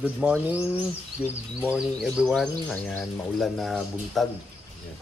Good morning everyone. Ayan, maulan na buntag. Ayan.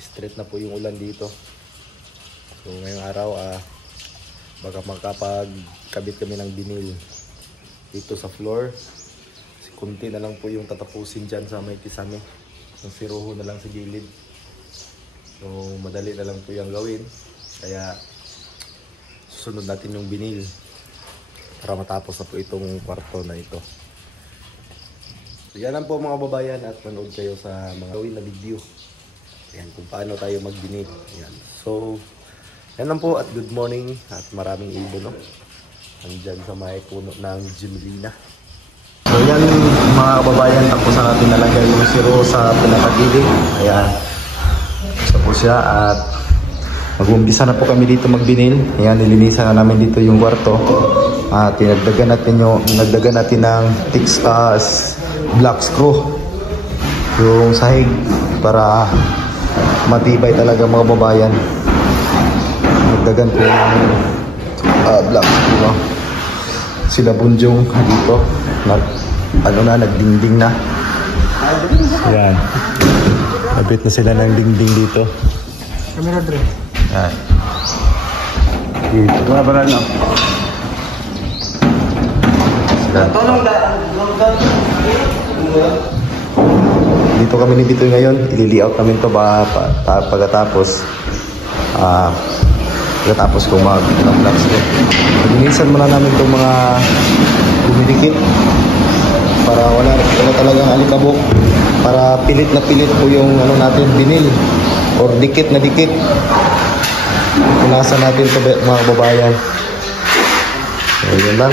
Straight na po yung ulan dito. So ngayong araw, baka makapagkabit kami ng binil dito sa floor. Kasi kunti na lang po yung tatapusin dyan sa may kisame. Yung siruho na lang sa gilid. So madali na lang po yung gawin. Kaya susunod natin yung binil para matapos na po itong kwarto na ito. So yan lang po mga babayan, at manood kayo sa mga gawin na video. Ayan, kung paano tayo magbinil. Ayan. So yan lang po, at good morning, at maraming ibon, no? Andyan sa may puno ng Gemelina. So yan mga kababayan, tapos na natin nalagay yung siro sa pinakagilid. Ayan, isa po siya, at mag-umpisa na po kami dito magbinil. Ayan, nilinisan na namin dito yung kwarto. Tinagdagan natin ng black screw yung sahig para matibay talaga mga babayan. Nagdagan po ng black screw, no? Sila Bunjong dito nagdingding na. Yan, nabit na sila ng dingding dito. Camera dre. Yan dito mga baran, no? Dito kami ni Bitoy ngayon, i-layout namin to pagkatapos kung mag-vlogs ko. Linisan muna namin itong mga dumidikit para wala talagang alikabok, para pilit na pilit po yung natin, binil or dikit na dikit. Punasan natin ito mga babayan. So yun lang.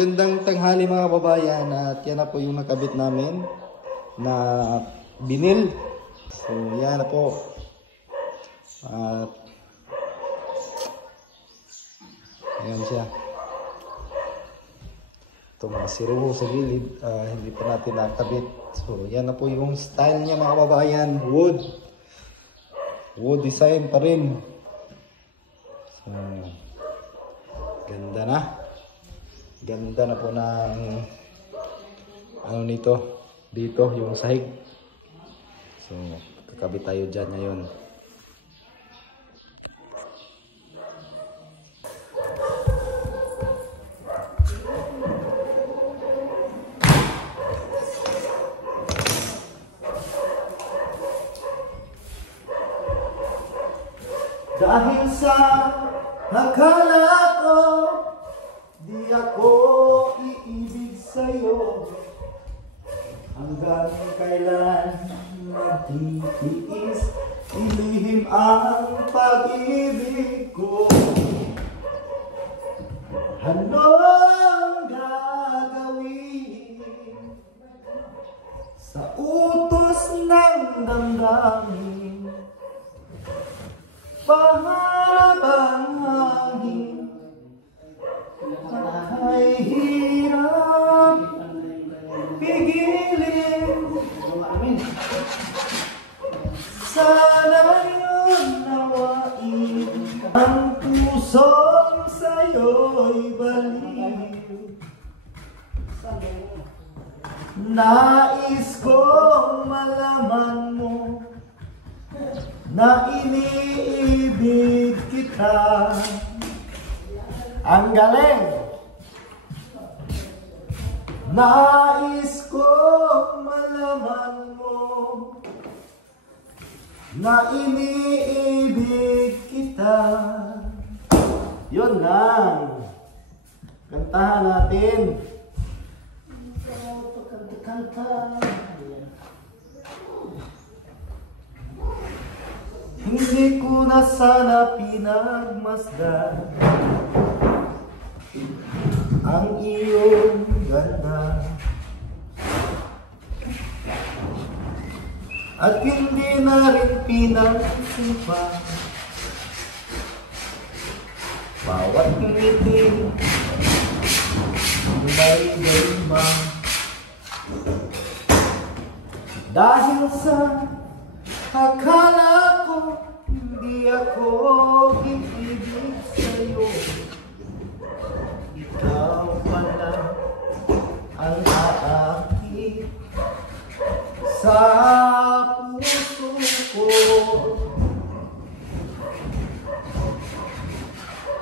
Gandang tanghali mga kababayan, at yan na po yung nakabit namin na binil. So yan na po. At ayan siya. Ito mga siruho sa gilid, hindi pa natin nakabit. So yan na po yung style niya mga kababayan. Wood design pa rin. So ganda na. Ganda na po ng ano nito, dito yung sahig. So kakabit tayo dyan ngayon. Dahil sa akala ko di ako iibig sa'yo, hanggang kailan magtitiis, ilihim ang pag-ibig ko. Anong gagawin ako'y baliw. Nais kong malaman mo na iniibig kita. Ang galing! Nais kong malaman mo na iniibig kita. Yun lang. Kantahan natin. Hindi ko na sana pinagmasdan ang iyong ganda, at hindi na rin pinagsipan bawat ngiti may gayma. Dahil sa akala ko hindi ako iibig sa'yo, ikaw pala ang aakit sa puso ko.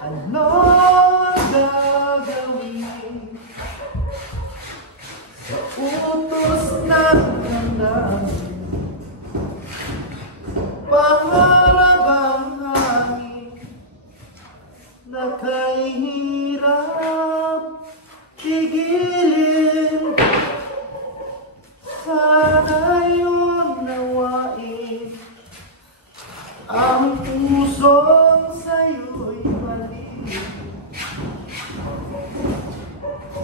Ano ang gagawin sa utos ng damdamin? Pangarap ang hangin na kahirap tigilin. Sana yun nawain ang pusong sa'yo'y mali.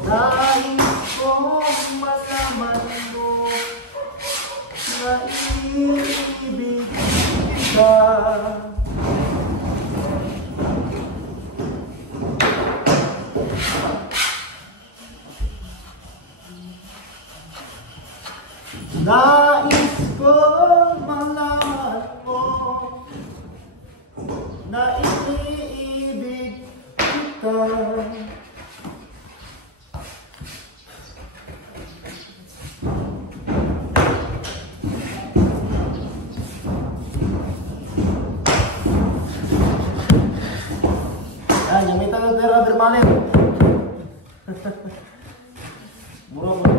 Nais kong malaman mo na iniibig kita. Nais kong malaman mo na iniibig kita. Yang minta ke Robert Malik. Murah-murah.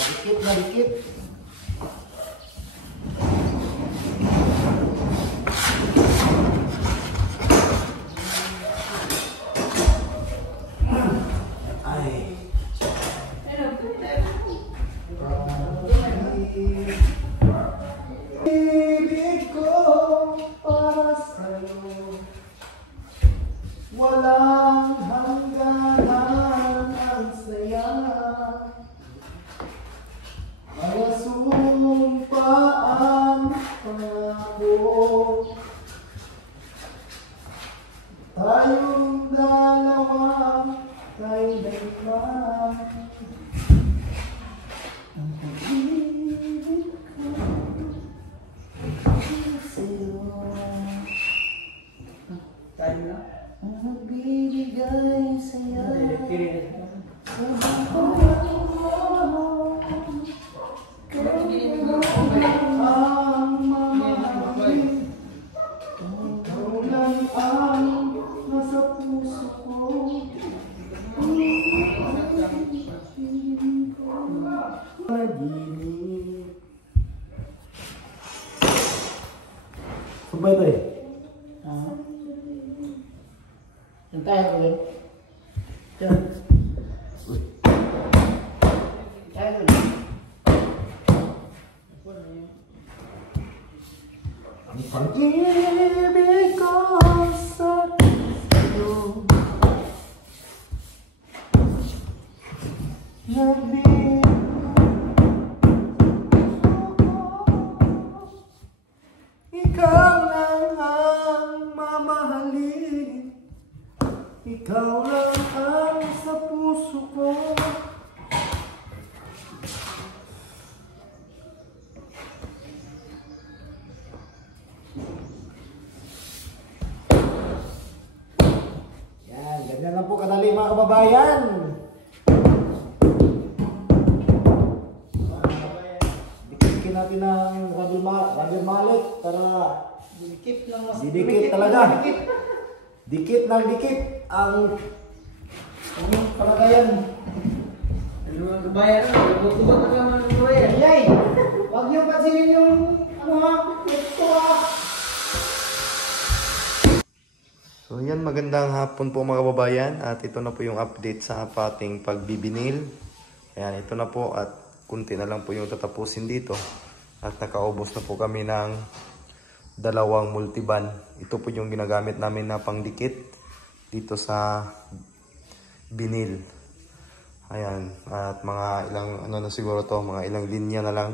Dikit na dikit. Ay. Ibig ko para sa'yo, walang hangganan ang saya. Kaya sumpaan pangako, tayong dalawa kay dayman. Ang pag-ibig ko sa'yo, ang nagbibigay sa'yo sa buhay mo. Ang mamahalin, ikaw lang ang nasa puso ko. Pag-ibig. Sabay ito eh. Yung tayo ko yun. Diyan. Tayo ko yun. Ang pag-ibig ko sa'yo, ikaw lang ang mamahalin, ikaw lang ang sa puso ko. kababayan. Dikit natin ng rubber mallet para didikit talaga. Dikit ng dikit ang kalagayan. Ano ang kabayan? Bubot na lang ang kabayan. Yay! Huwag niyo pansinin yung So yan, magandang hapon po mga kababayan, at ito na po yung update sa ating pagbibinil. Ayan, ito na po at kunti na lang po yung tatapusin dito. At nakaubos na po kami ng 2 multiban. Ito po yung ginagamit namin na pangdikit dito sa binil. Ayan, at mga ilang ano na siguro to, mga ilang linya na lang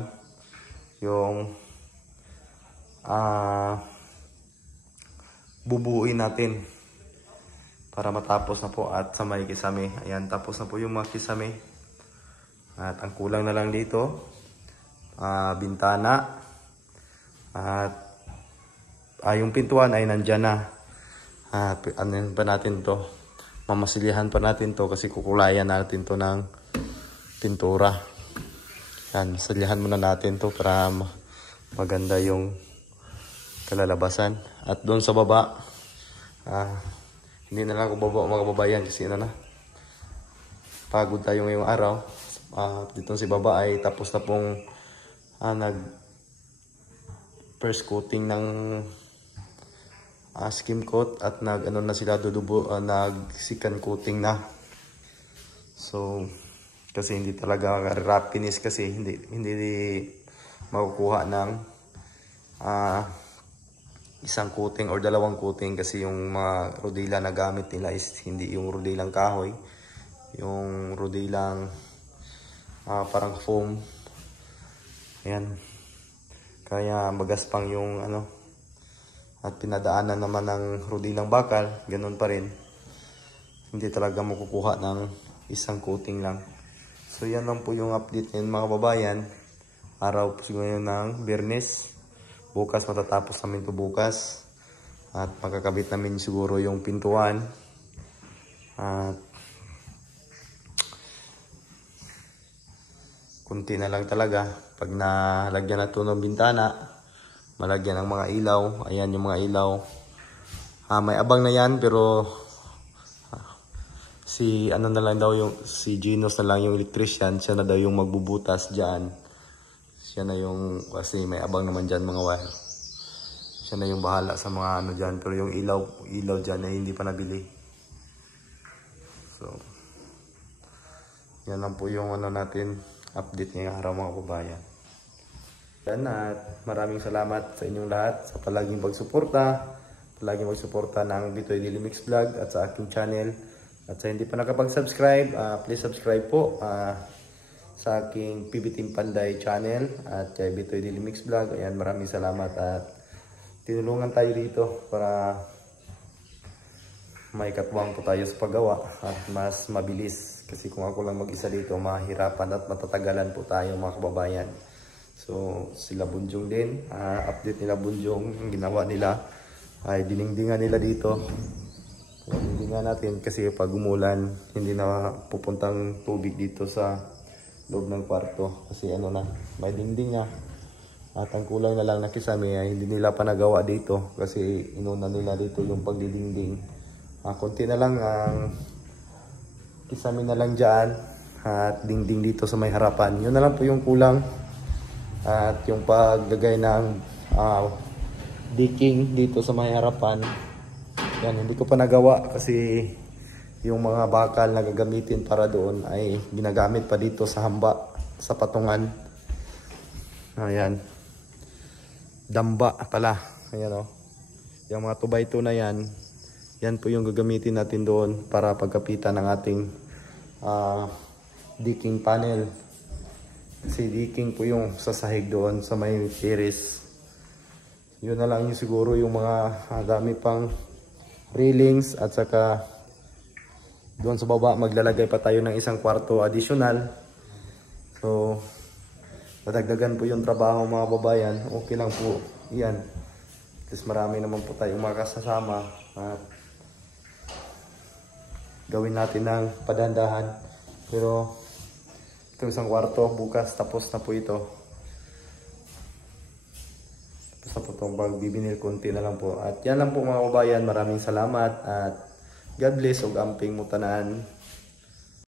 yung bubuuin natin para matapos na po at sa may kisame. Ayan, tapos na po yung mga kisame. At ang kulang na lang dito, bintana. At yung pintuan ay nandyan na. At ano pa natin to? Mamasilihan pa natin to kasi kukulayan natin to ng pintura. Yan, masilihan muna natin to para maganda yung kalalabasan. At doon sa baba, hindi na lang ako baba mga kababayan kasi na pagod tayo ngayong araw. Dito si baba ay tapos na pong nag first coating ng skim coat at nag ano na sila nag second coating na. So kasi hindi talaga wrap finish kasi hindi makukuha ng isang coating or 2 coating kasi yung mga rodila na gamit nila is hindi yung rodilang kahoy, yung rodilang parang foam. Ayan, kaya magaspang yung ano, at pinadaanan naman ng rodilang bakal, ganun pa rin, hindi talaga makukuha ng isang coating lang. So yan lang po yung update ngayon mga kababayan. Araw po ngayon ng Biyernes. Bukas matatapos namin ito bukas. At makakabit namin siguro yung pintuan. At kunti na lang talaga. Pag nalagyan na ito ng bintana, malagyan ng mga ilaw. Ayan yung mga ilaw. May abang na yan pero si ano na lang daw yung si Ginos na lang yung electrician. Siya na daw yung magbubutas dyan. Siya na yung, kasi may abang naman dyan mga wire. Siya na yung bahala sa mga ano dyan. Pero yung ilaw dyan ay hindi pa nabili. So, yan lang po yung ano natin, update ngayong araw mga kababayan. At maraming salamat sa inyong lahat sa palaging pagsuporta. Palaging magsuporta ng Bitoy Daily Mix Vlog at sa aking channel. At sa hindi pa nakapag-subscribe, please subscribe po. Sa aking PB Team Panday channel at kay Bitoy Daily Mix Vlog. Ayan, maraming salamat at tinulungan tayo dito para may katwang po tayo sa paggawa at mas mabilis. Kasi kung ako lang mag-isa dito, mahirapan at matatagalan po tayo mga kababayan. So sila Bunjong din, update nila Bunjong, ang ginawa nila ay diningdingan nila dito. Diningdingan natin kasi pag umulan, hindi na pupuntang tubig dito sa loob ng kwarto kasi ano na, may dingding na. At ang kulang na lang na kisame ay hindi nila pa nagawa dito kasi inuna nila dito yung pagdidingding. Konti na lang ang kisame na lang dyan at dingding dito sa may harapan. Yun na lang po yung kulang. At yung paglagay ng decking dito sa may harapan, yan, hindi ko pa nagawa kasi yung mga bakal na gagamitin para doon ay ginagamit pa dito sa hamba, sa patungan. Ayan. Damba pala. Ayan o. Yung mga 2x2 na yan, yan po yung gagamitin natin doon para pagkapitan ng ating decking panel. Kasi decking po yung sasahig doon sa may tiris. Yun na lang yung siguro yung mga dami pang railings at saka doon sa baba maglalagay pa tayo ng isang kwarto additional. So madagdagan po yung trabaho mga babayan. Okay lang po yan. Kasi marami naman po tayong makasasama. At gawin natin ng padandahan. Pero itong isang kwarto bukas tapos na po ito. Tapos na po itong pagbibinil, konti na lang po. At yan lang po mga kabayan, maraming salamat at God bless og amping mutanaan.